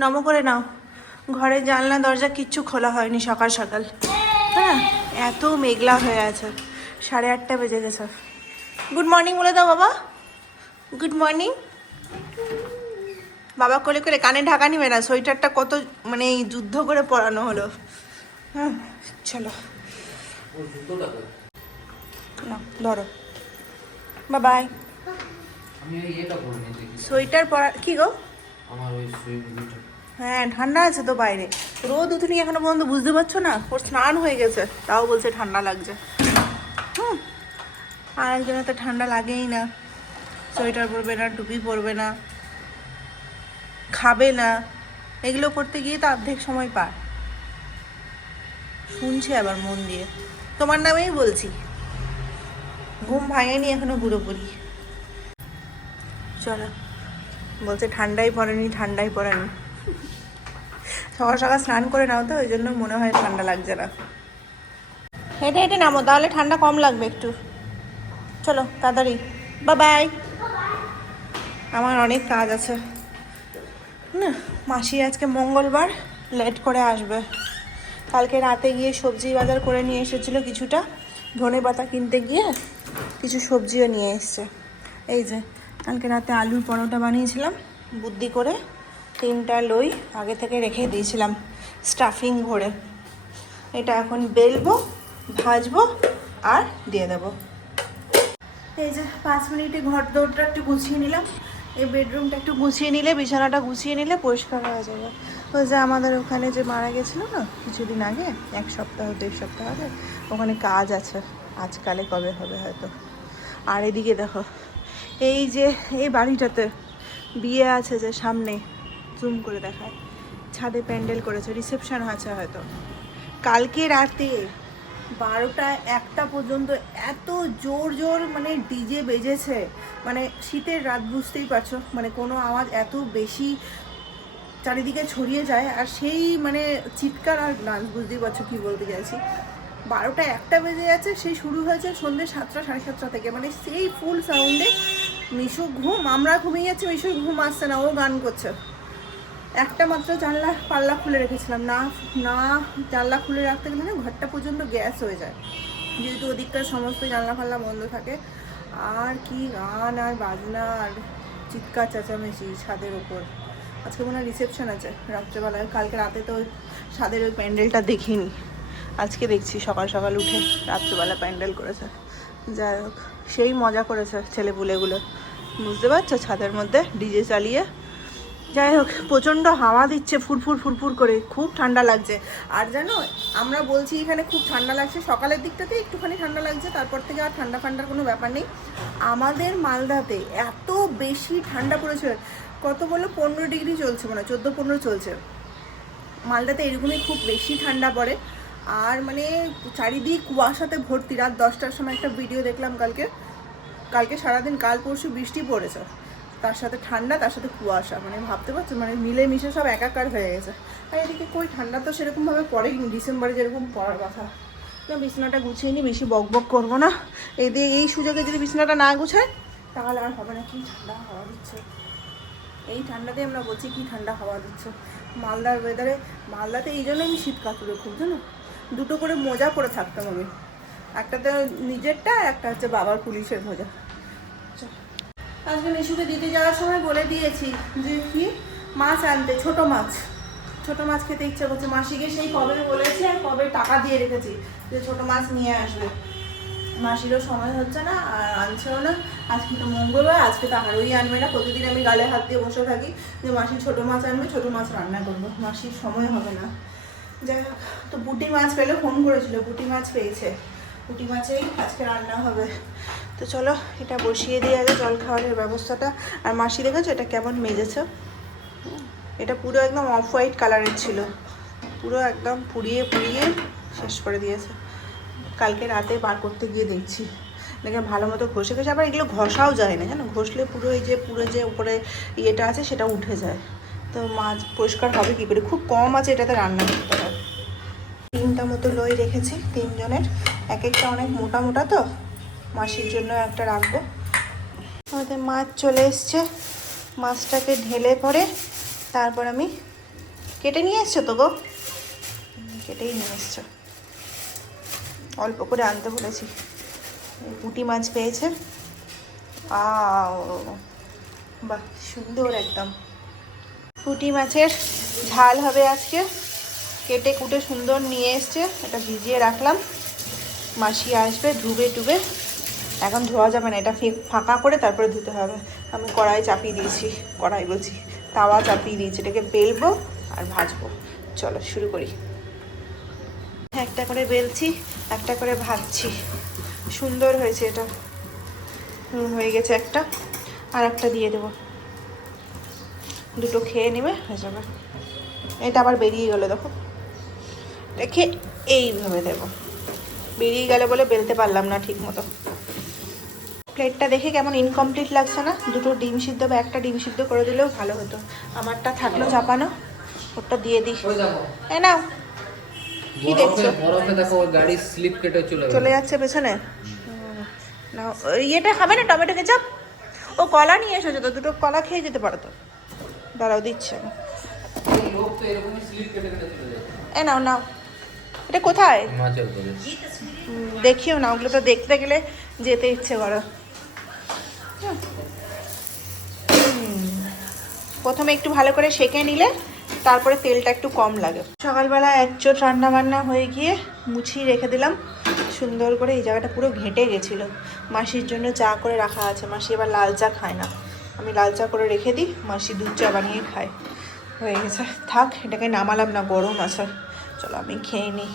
নমো করে নাও। ঘরের জানলা দরজা কিচ্ছু খোলা হয়নি সকাল সকাল। হ্যাঁ, এত মেঘলা হয়ে আছে। 8:30 বেজে গেছে। গুড মর্নিং বলে দাও বাবা। Good morning. বাবা কোলে করে কানে ঢাকা নিবে না, সোয়েটারটা কত মানে যুদ্ধ করে পরানো হলো। হ্যাঁ চলো না ধরো বাই। সোয়েটার পরা কি গো? হ্যাঁ ঠান্ডা আছে তো বাইরে, রোদ উঠেনি এখনো পর্যন্ত, বুঝতে পারছো না? ওর স্নান হয়ে গেছে তাও বলছে ঠান্ডা লাগছে। আর একজনের তো ঠান্ডা লাগেই না, সোয়েটার পরবে না, টুপি পরবে না, খাবে না, এগুলো করতে গিয়ে তো অর্ধেক সময় পার। শুনছে আবার মন দিয়ে, তোমার নামেই বলছি। ঘুম ভাঙেনি এখনো পুরোপুরি। চলো, বলছে ঠান্ডাই পড়েনি, ঠান্ডাই পড়েনি। সকাল সকাল স্নান করে নাও তো, ওই জন্য মনে হয় ঠান্ডা লাগছে না। হেঁটে হেঁটে নামো, তাহলে ঠান্ডা কম লাগবে একটু। চলো তাড়াতাড়ি, বাই। আমার অনেক কাজ আছে না। মাসি আজকে মঙ্গলবার লেট করে আসবে। কালকে রাতে গিয়ে সবজি বাজার করে নিয়ে এসেছিলো কিছুটা, ধনে পাতা কিনতে গিয়ে কিছু সবজিও নিয়ে এসছে। এই যে কালকে রাতে আলুর পরোটা বানিয়েছিলাম বুদ্ধি করে, 3টা লই আগে থেকে রেখে দিয়েছিলাম স্টাফিং ভরে। এটা এখন বেলবো, ভাজবো আর দিয়ে দেবো। এই যে 5 মিনিটে ঘর দৌড়টা একটু গুছিয়ে নিলাম। এই বেডরুমটা একটু গুছিয়ে নিলে, বিছানাটা গুছিয়ে নিলে পরিষ্কার হয়ে যাবে। ওই যে আমাদের ওখানে যে মারা গেছিলো না কিছুদিন আগে, 1 সপ্তাহ 1.5 সপ্তাহ আগে, ওখানে কাজ আছে, আজকালে কবে হবে হয়তো। আর এদিকে দেখো, এই যে এই বাড়িটাতে বিয়ে আছে যে সামনে, জুম করে দেখায়, ছাদে প্যান্ডেল করেছে, রিসেপশন আছে হয়তো। কালকে রাতে 12টা 1টা পর্যন্ত এত জোর জোর মানে ডিজে বেজেছে, মানে শীতের রাত বুঝতেই পারছো, মানে কোনো আওয়াজ এত বেশি চারিদিকে ছড়িয়ে যায়, আর সেই মানে চিৎকার আর ডান্স, বুঝতেই পারছো কী বলতে চাইছি। 12টা 1টা বেজে যাচ্ছে, সেই শুরু হয়েছে সন্ধ্যে 7টা 7:30 থেকে, মানে সেই ফুল সাউন্ডে। মিশু ঘুম, আমরা ঘুমিয়ে যাচ্ছি, মিশুর ঘুম আসছে না, ও গান করছে। একটা মাত্র জানলা পাল্লা খুলে রেখেছিলাম, না না জানলা খুলে রাখতে গেলে না ঘরটা পর্যন্ত গ্যাস হয়ে যায়, যেহেতু ওদিককার সমস্ত জানলা ফাল্লা বন্ধ থাকে। আর কি গান আর বাজনা আর চিৎকার চেঁচামেচি ছাদের ওপর। আজকে মনে হয় রিসেপশন আছে রাত্রেবেলায়, কালকে রাতে তো ছাদের ওই প্যান্ডেলটা দেখিনি, আজকে দেখছি সকাল সকাল উঠে রাত্রেবেলা প্যান্ডেল করেছে। যাই হোক, সেই মজা করেছে ছেলেপুলেগুলো, বুঝতে পারছো, ছাদের মধ্যে ডিজে চালিয়ে। যাই হোক, প্রচণ্ড হাওয়া দিচ্ছে ফুরফুর ফুরফুর করে, খুব ঠান্ডা লাগছে। আর জানো, আমরা বলছি এখানে খুব ঠান্ডা লাগছে, সকালের দিকটাতে একটুখানি ঠান্ডা লাগছে, তারপর থেকে আর ঠান্ডা ফান্ডার কোনো ব্যাপার নেই। আমাদের মালদাতে এত বেশি ঠান্ডা পড়েছে, কত বলো 15 ডিগ্রি চলছে, মানে 14-15 চলছে। মালদাতে এরকমই খুব বেশি ঠান্ডা পড়ে। আর মানে চারিদিক কুয়াশাতে ভর্তি। রাত 10টার সময় একটা ভিডিও দেখলাম, কালকে সারাদিন কাল পরশু বৃষ্টি পড়েছে, তার সাথে ঠান্ডা, তার সাথে কুয়াশা, মানে ভাবতে পারছো, মানে মিলেমিশে সব একাকার হয়ে গেছে। আর এদিকে কই ঠান্ডা তো সেরকমভাবে পড়েনি, ডিসেম্বরে যেরকম পড়ার কথা। না, বিছানাটা গুছিয়ে নিই, বেশি বক বক করবো না। এই সুযোগে যদি বিছানাটা না গুছায় তাহলে আর হবে না। কি ঠান্ডা হাওয়া দিচ্ছে এই ঠান্ডাতে, আমরা বলছি কি ঠান্ডা হাওয়া দিচ্ছে। মালদার ওয়েদারে, মালদাতে এই জন্য আমি শীত কাতুরে খুব, জানো, 2টো করে মোজা পরে থাকতাম আমি, একটাতে নিজেরটা, একটা হচ্ছে বাবার পুলিশের মোজা। আজকে মিশুকে দিতে যাওয়ার সময় বলে দিয়েছি যে কি মাছ আনতে, ছোট মাছ খেতে ইচ্ছা করছে। মাসিকে সেই কবে বলেছি আর কবে টাকা দিয়ে রেখেছি যে ছোট মাছ নিয়ে আসবে, মাসিরও সময় হচ্ছে না আর আনছেও না। আজকে তো মঙ্গলবার, আজকে তো আরোই আনবে না। প্রতিদিন আমি গালে হাত দিয়ে বসে থাকি যে মাসি ছোট মাছ আনবে, ছোট মাছ রান্না করবো, মাসির সময় হবে না। যাই হোক, তো পুঁটি মাছ পেলে ফোন করেছিল, পুঁটি মাছ পেয়েছে, পুঁটি মাছেই আজকে রান্না হবে। তো চলো এটা বসিয়ে দিয়ে আগে জল খাওয়ানোর ব্যবস্থাটা। আর মাসি দেখেছো এটা কেমন মেজেছে, এটা পুরো একদম অফ হোয়াইট কালারের ছিল, পুরো একদম পুড়িয়ে শেষ করে দিয়েছে। কালকে রাতে বার করতে গিয়ে দেখছি দেখে ভালো মতো ঘষে ঘষে, আবার এগুলো ঘষাও যায় না জানো, ঘষলে পুরো যে উপরে ইয়েটা আছে সেটা উঠে যায়। তো মাছ পরিষ্কার হবে কী করে, খুব কম আছে এটাতে রান্না করতে হয়। 3টা মতো লই রেখেছি, 3 জনের, এক একটা অনেক মোটা মোটা, তো মাসির জন্য একটা রাখবো। আমাদের মাছ চলে এসছে, মাছটাকে ঢেলে পরে তারপর আমি কেটে নিয়ে এসছো তো গো? কেটেই নিয়ে এসছো। অল্প করে আনতে বলেছি। পুঁটি মাছ পেয়েছে। বাহ, সুন্দর একদম। পুঁটি মাছের ঝাল হবে আজকে। কেটে কুটে সুন্দর নিয়ে এসছে, এটা ভিজিয়ে রাখলাম। মাসি আসবে, ধুবে টুবে। এখন ধোয়া যাবে না, এটা ফাঁকা করে তারপরে ধুতে হবে। আমি কড়াই চাপিয়ে দিয়েছি, কড়াই বলছি, তাওয়া চাপিয়ে দিয়েছি। এটাকে বেলবো আর ভাজবো। চলো শুরু করি। একটা করে বেলছি, একটা করে ভাজছি। সুন্দর হয়েছে এটা। হয়ে গেছে একটা, আর একটা দিয়ে দেবো। দুটো খেয়ে নেবে, হয়ে যাবে। এটা আবার বেরিয়ে গেলো, দেখো। রেখে এইভাবে দেবো। বেরিয়ে গেলে বলে বেলতে পারলাম না ঠিক মতো। প্লেটটা দেখে কেমন ইনকমপ্লিট লাগছে না? দুটো ডিম সিদ্ধ বা একটা ডিম সিদ্ধ করে দিলেও ভালো হতো। আমারটা থাকলো চাপানো, ওটা দিয়ে দিই। এ নাও। কি দেখছো? বরফে দেখো গাড়ি স্লিপ কেটে চলে যাচ্ছে পেছনে। না, ইয়েটা খাবে না, টমেটো কেচাপ? ও কলা নিয়ে এসেছো তো, দুটো কলা খেয়ে যেতে পারো তো। দাঁড়াও, দিচ্ছে আমি। এ নাও নাও। এটা কোথায়? দেখিও না, ওগুলো তো দেখতে গেলে যেতে ইচ্ছে করো। প্রথমে একটু ভালো করে সেঁকে নিলে তারপরে তেলটা একটু কম লাগে। সকালবেলা একচোট রান্না বান্না হয়ে গিয়ে মুছিয়ে রেখে দিলাম সুন্দর করে। এই জায়গাটা পুরো ঘেঁটে গেছিলো। মাসির জন্য চা করে রাখা আছে। মাসি এবার লাল চা খায় না, আমি লাল চা করে রেখে দিই, মাসি দুধ চা বানিয়ে খায়। হয়ে গেছে, থাক। এটাকে নামালাম না, গরম আছে। চলো আমি খেয়ে নিই।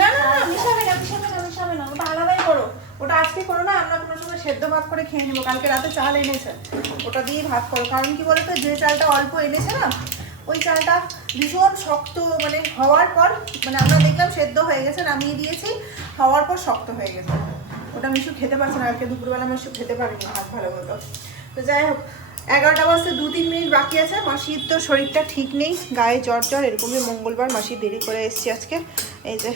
না না না, মিশাবে না, মিশাবে না, মিশাবে না। ওটা আলাদাই করো। ওটা আজকে করো না, আমরা কোনো সময় সেদ্ধ ভাত করে খেয়ে নেবো। কালকে রাতে চাল এনেছে, ওটা দিয়ে ভাত করো। কারণ কি বলো তো, যে চালটা অল্প এনেছে না, ওই চালটা ভীষণ শক্ত। মানে হওয়ার পর, মানে আমরা দেখলাম সেদ্ধ হয়ে গেছে, নামিয়ে দিয়েছি, হওয়ার পর শক্ত হয়ে গেছে। ওটা মিশু খেতে পারছে না। কালকে দুপুরবেলা মিশু খেতে পারিনি ভাত ভালো মতো। তো যাই হোক, 11টা বাজতে 2-3 মিনিট বাকি আছে। মাসির তো শরীরটা ঠিক নেই, গায়ে জ্বর জ্বর এরকমই। মঙ্গলবার, মাসি দেরি করে এসছি আজকে। এই যে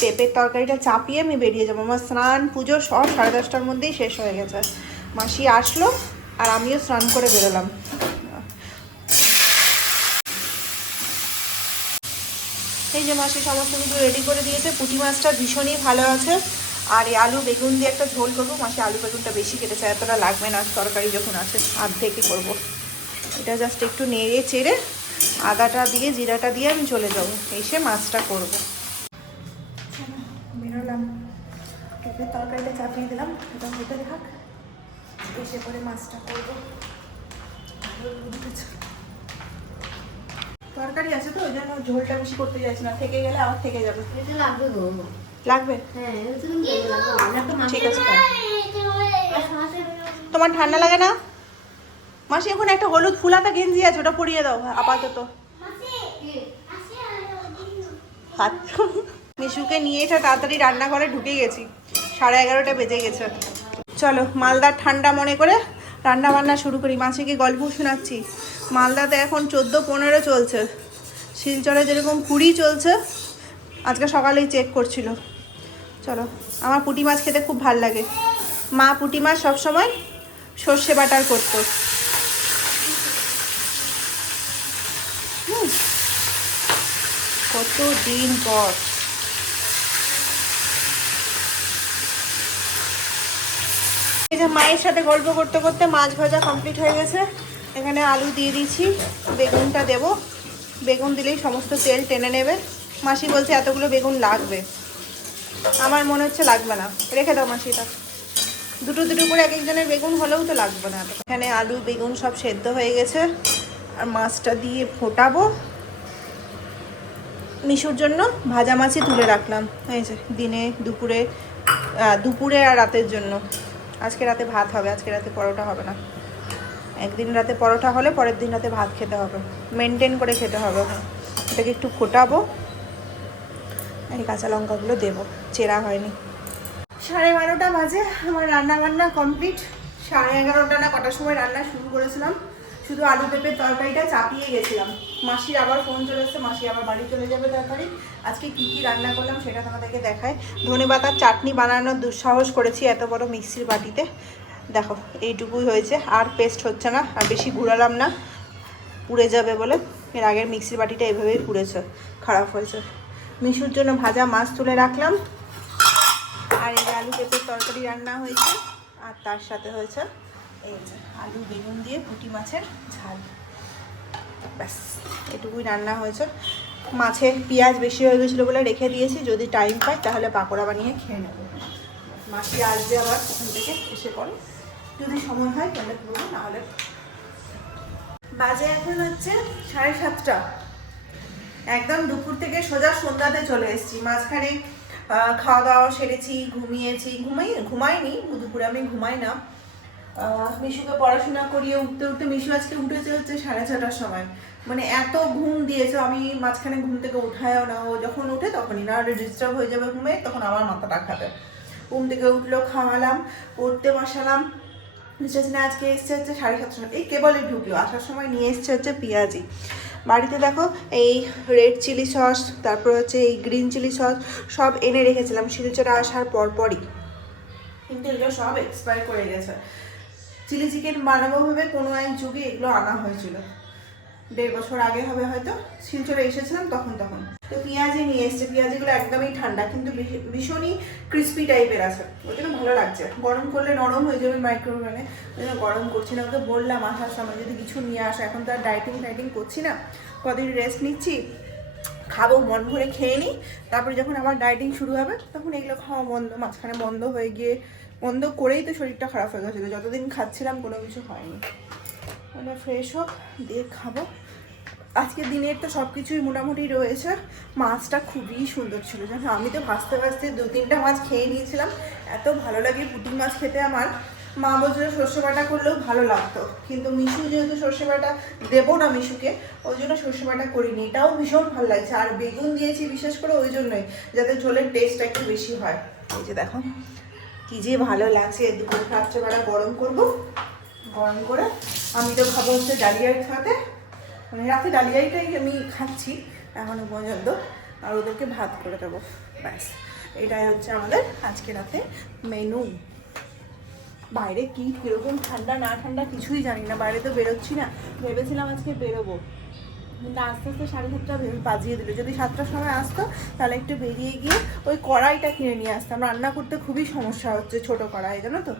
পেঁপের তরকারিটা চাপিয়ে আমি বেরিয়ে যাবো। আমার স্নান পুজো সব 10:30টার মধ্যেই শেষ হয়ে গেছে। মাসি আসলো আর আমিও স্নান করে বেরোলাম। এই যে মাসি সমস্ত কিছু রেডি করে দিয়েছে। পুঁটি মাছটা ভীষণই ভালো আছে। আর এই আলু বেগুন দিয়ে একটা ঝোল করবো। মাসি আলু বেগুনটা বেশি কেটেছে, এতটা লাগবে না, তরকারি যখন আছে অর্ধেকই করবো। এটা জাস্ট একটু নেড়ে চেড়ে আদাটা দিয়ে জিরাটা দিয়ে আমি চলে যাবো, এসে মাছটা করবো। বেরোলাম, পেঁপের তরকারিটা চাপিয়ে দিলাম, এটা হতে থাক, এসে করে মাছটা করবো। তরকারি আছে তো, ওই জন্য ঝোলটা বেশি করতে যাচ্ছি না, থেকে গেলে আবার থেকে যাবে। লাগবে? ঠিক আছে। তোমার ঠান্ডা লাগে না? মাসি এখন একটা হলুদ ফুলাতা গেঞ্জি আছে, ওটা পরিয়ে দাও আপাতত। মিশুকে নিয়ে এসে তাড়াতাড়ি রান্নাঘরে ঢুকে গেছি, 11:30 বেজে গেছে। চলো মালদার ঠান্ডা মনে করে রান্না বান্না শুরু করি। মাসিকে গল্প শোনাচ্ছি। মালদাতে এখন 14-15 চলছে, শিলচরে যেরকম 20 চলছে। আজকে সকালেই চেক করছিল। চলো, আমার পুঁটি মাছ খেতে খুব ভাল লাগে। মা পুঁটি মাছ সবসময় সর্ষে বাটার করতো। কত দিন পর। এই যে মায়ের সাথে গল্প করতে করতে মাছ ভাজা কমপ্লিট হয়ে গেছে। এখানে আলু দিয়ে দিয়েছি, বেগুনটা দেব। বেগুন দিলেই সমস্ত তেল টেনে নেবে। মাসি বলছে এতগুলো বেগুন লাগবে, আমার মনে হচ্ছে লাগবে না, রেখে দাও মাসিটা। দুটো দুটো করে এক একজনের বেগুন হলেও তো লাগবে না। এখানে আলু বেগুন সব সেদ্ধ হয়ে গেছে, আর মাছটা দিয়ে ফোটাবো। মিশুর জন্য ভাজা মাছই তুলে রাখলাম, এই যে দিনে দুপুরে আর রাতের জন্য। আজকে রাতে ভাত হবে, আজকে রাতে পরোটা হবে না। একদিন রাতে পরোটা হলে পরের দিন রাতে ভাত খেতে হবে, মেনটেন করে খেতে হবে। এটাকে একটু ফোটাবো, এই কাঁচা লঙ্কাগুলো দেবো, চেরা হয়নি। 12:30 বাজে, আমার রান্না বান্না কমপ্লিট। 11:30 না কটার সময় রান্না শুরু করেছিলাম, শুধু আলু পেঁপের তরকারিটা চাপিয়ে গেছিলাম। মাসির আবার ফোন চলে এসছে, মাসি আবার বাড়ি চলে যাবে তাড়াতাড়ি। আজকে কী কী রান্না করলাম সেটা তোমাদেরকে দেখায়। ধনেপাতার চাটনি বানানোর দুঃসাহস করেছি এত বড় মিক্সির বাটিতে। দেখো এইটুকুই হয়েছে, আর পেস্ট হচ্ছে না, আর বেশি ঘুরালাম না, পুড়ে যাবে বলে। এর আগের মিক্সির বাটিটা এভাবেই পুড়েছে, খারাপ হয়েছে। মিশুর জন্য ভাজা মাছ তুলে রাখলাম, আর এই আলু পেঁপের তরকারি রান্না হয়েছে, আর তার সাথে হয়েছে এই যে আলু বেগুন দিয়ে পুঁটি মাছের ঝাল। ব্যাস এটুকুই রান্না হয়েছে। মাছে পেঁয়াজ বেশি হয়ে গেছিলো বলে রেখে দিয়েছি, যদি টাইম পাই তাহলে পাকোড়া বানিয়ে খেয়ে নেবো। মাসি আসবে আবার ওখান থেকে, এসে পরে যদি সময় হয় তাহলে করবো, নাহলে। বাজে এখন হচ্ছে 7:30, একদম দুপুর থেকে সোজা সন্ধ্যাতে চলে এসেছি। মাঝখানে খাওয়া দাওয়া সেরেছি, ঘুমিয়েছি, ঘুমাইনি দুপুরে, আমি ঘুমাই না। মিশুকে পড়াশোনা করিয়ে উঠতে উঠতে, মিশু আজকে উঠেছে হচ্ছে 6:30টার সময়, মানে এত ঘুম দিয়েছে, আমি মাঝখানে ঘুম থেকে উঠায়ও না, ও যখন উঠে তখনই, না হলে ডিস্টার্ব হয়ে যাবে ঘুমে, তখন আমার মাথাটা খাবে। ঘুম থেকে উঠলো, খাওয়ালাম, পড়তে বসালাম। না আজকে এসছে হচ্ছে 7:30, এই কেবলই ঢুকলো, আসার সময় নিয়ে এসছে হচ্ছে পেঁয়াজি। বাড়িতে দেখো এই রেড চিলি সস, তারপর হচ্ছে এই গ্রিন চিলি সস সব এনে রেখেছিলাম শিলচরে আসার পরপরই, কিন্তু এগুলো সব এক্সপায়ার করে গেছে। চিলি চিকেন বানাবো ভেবে কোনো এক যুগে এগুলো আনা হয়েছিল, 1.5 বছর আগে হবে হয়তো, শিলচরে এসেছিলাম তখন। তো পেঁয়াজি নিয়ে এসছে, পেঁয়াজিগুলো একদমই ঠান্ডা, কিন্তু ভীষণই ক্রিস্পি টাইপের আছে, ওই জন্য ভালো লাগছে। গরম করলে নরম হয়ে যাবে মাইক্রোওভেনে, ওই জন্য গরম করছি না। ওকে বললাম আসার সময় যদি কিছু নিয়ে আসে, এখন তো আর ডাইটিং করছি না, কদিন রেস্ট নিচ্ছি, খাবো মন ভরে খেয়ে নিই, তারপরে যখন আবার ডাইটিং শুরু হবে তখন এগুলো খাওয়া বন্ধ। মাঝখানে বন্ধ হয়ে গিয়ে, বন্ধ করেই তো শরীরটা খারাপ হয়ে গেছিলো, যতদিন খাচ্ছিলাম কোনো কিছু হয়নি। মানে ফ্রেশ হোক দিয়ে খাবো। আজকে দিনের তো সব কিছুই মোটামুটি রয়েছে। মাছটা খুবই সুন্দর ছিল জানো, আমি তো ভাজতে 2-3টা মাছ খেয়ে নিয়েছিলাম, এত ভালো লাগে পুঁটি মাছ খেতে আমার। মা বলছিল সর্ষে বাটা করলেও ভালো লাগতো, কিন্তু মিশু যেহেতু সর্ষে বাটা দেবো না মিশুকে, ওই জন্য সর্ষে বাটা করিনি। এটাও ভীষণ ভালো লাগছে, আর বেগুন দিয়েছি বিশেষ করে ওই জন্যই, যাতে ঝোলের টেস্টটা একটু বেশি হয়। এই যে দেখো কি যে ভালো লাগছে। দুপুরে রাত্রেবেলা গরম করবো, গরম করে আমি তো খাবো হচ্ছে ডালিয়ার সাথে, মানে রাতে ডালিয়াটাই আমি খাচ্ছি এখনো পর্যন্ত, আর ওদেরকে ভাত করে দেবো। ব্যাস এটাই হচ্ছে আমাদের আজকে রাতে মেনু। বাইরে কি কীরকম ঠান্ডা না ঠান্ডা কিছুই জানি না, বাইরে তো বেরোচ্ছি না, ভেবেছিলাম আজকে বেরোবো, কিন্তু আস্তে আস্তে 7:30 বাজিয়ে দিল। যদি 7টার সময় আসতো তাহলে একটু বেরিয়ে গিয়ে ওই কড়াইটা কিনে নিয়ে আসতাম, রান্না করতে খুবই সমস্যা হচ্ছে ছোট কড়াই, জানো তো,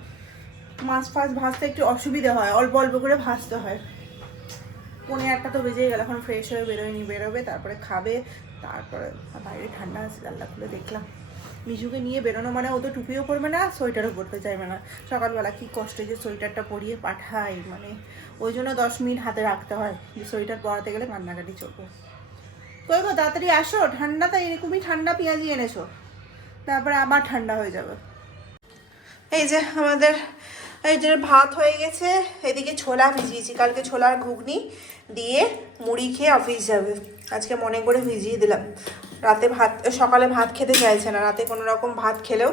মাছ ফাছ ভাজতে একটু অসুবিধা হয়, অল্প অল্প করে ভাজতে হয়। 1:30 তো বেজেই গেল, এখন ফ্রেশ হয়ে বেরোয়নি, বেরোবে তারপরে খাবে, তারপরে বাইরে ঠান্ডা আছে, জানলা খুলে দেখলাম। মিশুকে নিয়ে বেরোনো মানে ও তো টুপিও পরবে না, সোয়েটারও পরতে চাইবে না। সকালবেলা কি কষ্টে যে সোয়েটারটা পরিয়ে পাঠাই, মানে ওই জন্য 10 মিনিট হাতে রাখতে হয়, যে সোয়েটার পরাতে গেলে কান্নাকাটি চলবে। কই গো তাড়াতাড়ি আসো, ঠান্ডা তো এরকমই ঠান্ডা পেঁয়াজি এনেছো, তারপরে আবার ঠান্ডা হয়ে যাবে। এই যে আমাদের এই যে ভাত হয়ে গেছে, এদিকে ছোলা ভিজিয়েছি, কালকে ছোলার ঘুগনি দিয়ে মুড়ি খেয়ে অফিস যাবে, আজকে মনে করে ভিজিয়ে দিলাম। রাতে ভাত, সকালে ভাত খেতে চাইছে না, রাতে কোনো রকম ভাত খেলেও,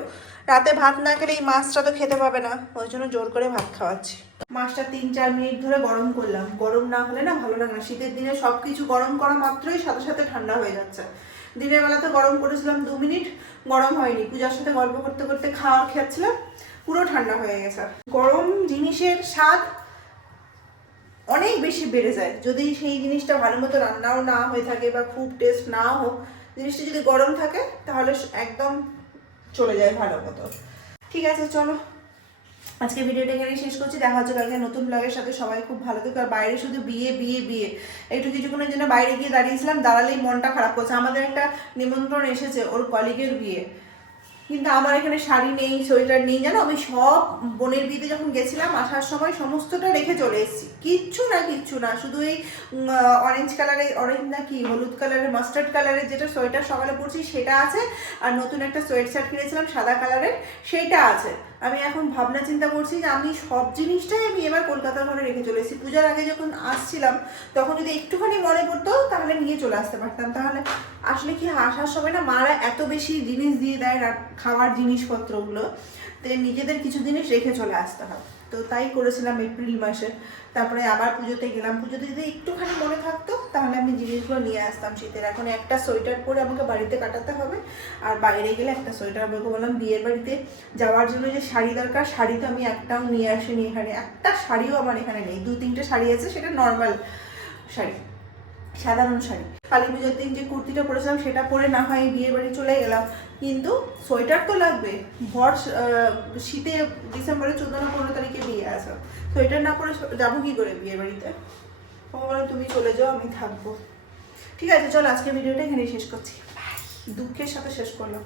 রাতে ভাত না খেলে এই মাছটা তো খেতে পাবে না, ওই জন্য জোর করে ভাত খাওয়াচ্ছি। মাছটা 3-4 মিনিট ধরে গরম করলাম, গরম না হলে না ভালো লাগে না, শীতের দিনে সব কিছু গরম করা মাত্রই সাথে সাথে ঠান্ডা হয়ে যাচ্ছে। দিনের বেলা তো গরম করেছিলাম 2 মিনিট, গরম হয়নি, পূজার সাথে গল্প করতে করতে খেয়েছিলাম, পুরো ঠান্ডা হয়ে গেছে। গরম জিনিসের স্বাদ অনেক বেশি বেড়ে যায়, যদি সেই জিনিসটা ভালো মতো রান্নাও না হয়ে থাকে বা খুব টেস্ট নাও হোক, জিনিসটা যদি গরম থাকে তাহলে একদম চলে যায় ভালো মতো। ঠিক আছে চলো, আজকে ভিডিওটা এখানেই শেষ করছি, দেখা হচ্ছে কালকে নতুন ব্লগের সাথে। সবাই খুব ভালো থেকো। আর বাইরে শুধু বিয়ে বিয়ে বিয়ে, একটু কিছুক্ষণের জন্য বাইরে গিয়ে দাঁড়িয়েছিলাম, দাঁড়ালেই মনটা খারাপ করছে। আমাদের একটা নিমন্ত্রণ এসেছে ওর কলিগের বিয়ে, কিন্তু আমার এখানে শাড়ি নেই, সোয়েটার নেই, জানো। আমি সব বোনের বিয়েতে যখন গেছিলাম আসার সময় সমস্তটা রেখে চলে এসেছি, কিচ্ছু না, শুধু এই অরেঞ্জ কালারের, অরেঞ্জ না কি হলুদ কালারের, মাস্টার্ড কালারের যেটা সোয়েটার সকালে পরছি সেটা আছে, আর নতুন একটা সোয়েট শার্ট কিনেছিলাম সাদা কালারের, সেইটা আছে। আমি এখন ভাবনা চিন্তা করছি যে আমি সব জিনিসটাই আমি এবার কলকাতার ঘরে রেখে চলে এসেছি। পূজার আগে যখন আসছিলাম তখন যদি একটুখানি মনে পড়তো তাহলে নিয়ে চলে আসতে পারতাম। তাহলে আসলে কি আসার সময় না মারা এত বেশি জিনিস দিয়ে দেয়, খাওয়ার জিনিসপত্রগুলো, তো নিজেদের কিছু জিনিস রেখে চলে আসতে হয়। তো তো তাই করেছিলাম এপ্রিল মাসে। তারপরে আবার পুজোতে গেলাম, পুজোতে যদি একটুখানি মনে থাকতো তাহলে আমি জিনিসগুলো নিয়ে আসতাম শীতের। এখন একটা সোয়েটার পরে আমাকে বাড়িতে কাটাতে হবে, আর বাইরে গেলে একটা সোয়েটার। আমাকে বললাম বিয়ের বাড়িতে যাওয়ার জন্য যে শাড়ি দরকার, শাড়ি তো আমি একটাও নিয়ে আসিনি এখানে, একটা শাড়িও আমার এখানে নেই। 2-3টে শাড়ি আছে, সেটা নর্মাল শাড়ি, সাধারণ শাড়ি। কালী পুজোর দিন যে কুর্তিটা পরেছিলাম সেটা পরে না হয় বিয়ে বাড়ি চলে গেলাম, কিন্তু সোয়েটার তো লাগবে। ভর শীতে ডিসেম্বরের 14 না 15 তারিখে বিয়ে আসা, সোয়েটার না পরে যাবো কি করে বিয়ে বাড়িতে? ও বলে তুমি চলে যাও, আমি থাকবো। ঠিক আছে চল, আজকে ভিডিওটা এখানেই শেষ করছি। দুঃখের সাথে শেষ করলাম।